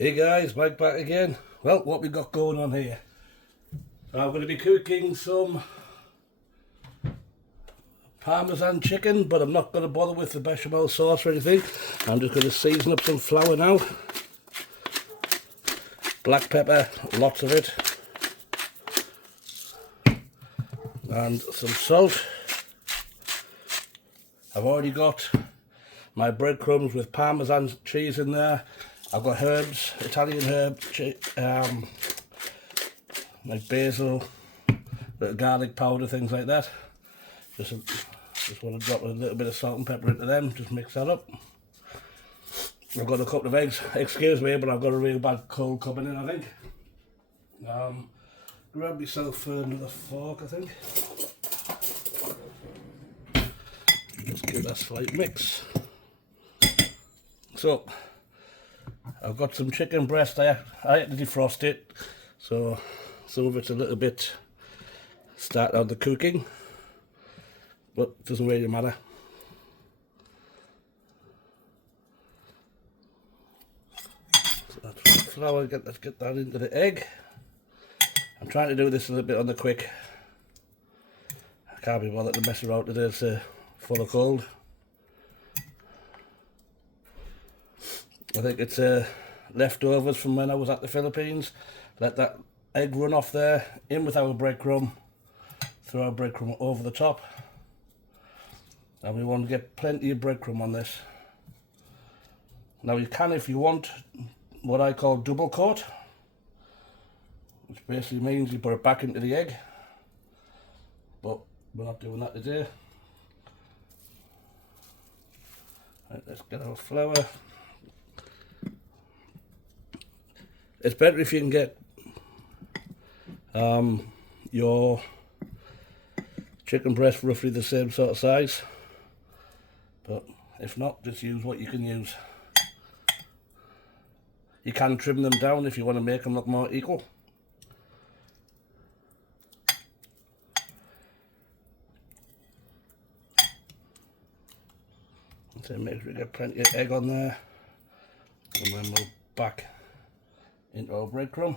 Hey guys, Mike back again. Well, what we got going on here? I'm going to be cooking some Parmesan chicken, but I'm not going to bother with the bechamel sauce or anything. I'm just going to season up some flour now. Black pepper, lots of it. And some salt. I've already got my breadcrumbs with Parmesan cheese in there. I've got herbs, Italian herbs, like basil, little garlic powder, things like that. Just want to drop a little bit of salt and pepper into them, just mix that up. I've got a couple of eggs, excuse me, but I've got a real bad cold coming in, I think. Grab myself another fork, I think. Just give that a slight mix. So, I've got some chicken breast there. I had to defrost it, so some of it's a little bit started out the cooking, but it doesn't really matter. So that's the flour. Let's get that into the egg. I'm trying to do this a little bit on the quick. I can't be bothered to mess around today. It's full of cold. I think it's leftovers from when I was at the Philippines. Let that egg run off there, in with our breadcrumb, throw our breadcrumb over the top, and we want to get plenty of breadcrumb on this. Now you can, if you want, what I call double coat, which basically means you put it back into the egg, but we're not doing that today. Right, let's get our flour. It's better if you can get your chicken breast roughly the same sort of size, but if not, just use what you can use. You can trim them down if you want to make them look more equal. So make sure we get plenty of egg on there, and then we'll back into our breadcrumb.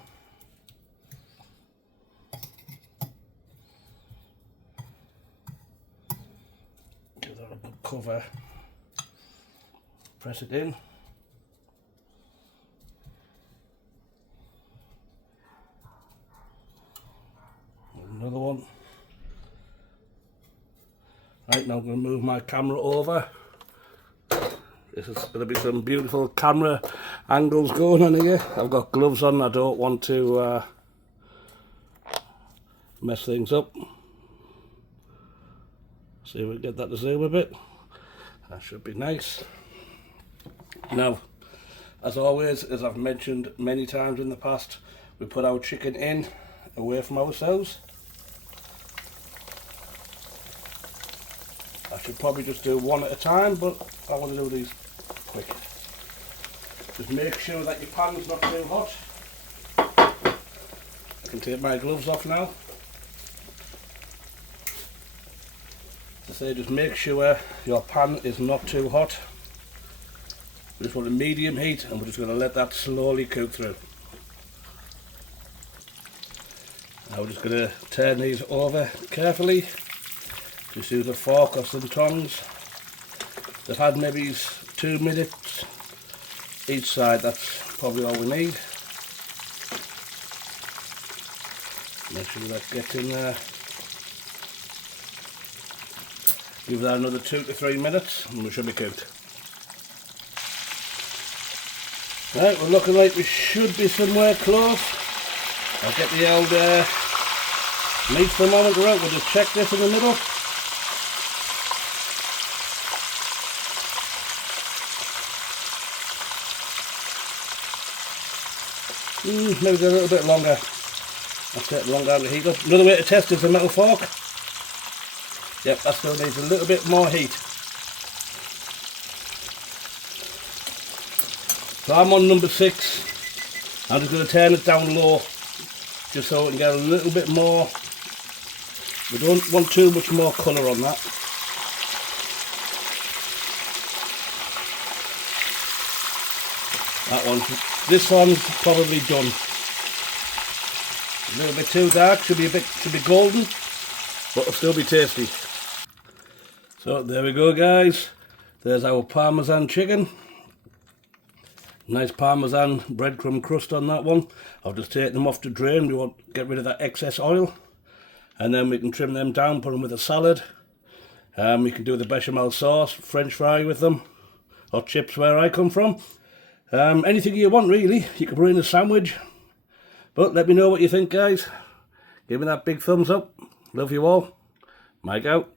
Give that a good cover. Press it in. Another one. Right, now I'm going to move my camera over. This is going to be some beautiful camera angles going on here. I've got gloves on, I don't want to mess things up. See if we can get that to zoom a bit. That should be nice. Now, as always, as I've mentioned many times in the past, we put our chicken in, away from ourselves. I should probably just do one at a time, but I want to do these quick. Just make sure that your pan's not too hot. I can take my gloves off now. As I say, just make sure your pan is not too hot. We just want a medium heat, and we're just going to let that slowly cook through. Now we're just going to turn these over carefully. Just use a fork or some tongs. They've had maybe 2 minutes each side, that's probably all we need. Make sure that gets in there. Give that another 2 to 3 minutes and we should be cooked. Right, we're looking like we should be somewhere close. I'll get the old meat thermometer out, we'll just check this in the middle. Maybe go a little bit longer. That's it, long time to heat up. Another way to test is the metal fork. Yep, that still needs a little bit more heat. So I'm on number 6. I'm just going to turn it down low, just so we can get a little bit more. We don't want too much more colour on that. That one. This one's probably done. A little bit too dark, should be golden, but it'll still be tasty. So there we go, guys. There's our Parmesan chicken. Nice Parmesan breadcrumb crust on that one. I've just taken them off to drain. We want to get rid of that excess oil. And then we can trim them down, put them with a salad. We can do the bechamel sauce, French fry with them, or chips where I come from. Anything you want really. You can put in a sandwich. But let me know what you think, guys. Give me that big thumbs up. Love you all. Mike out.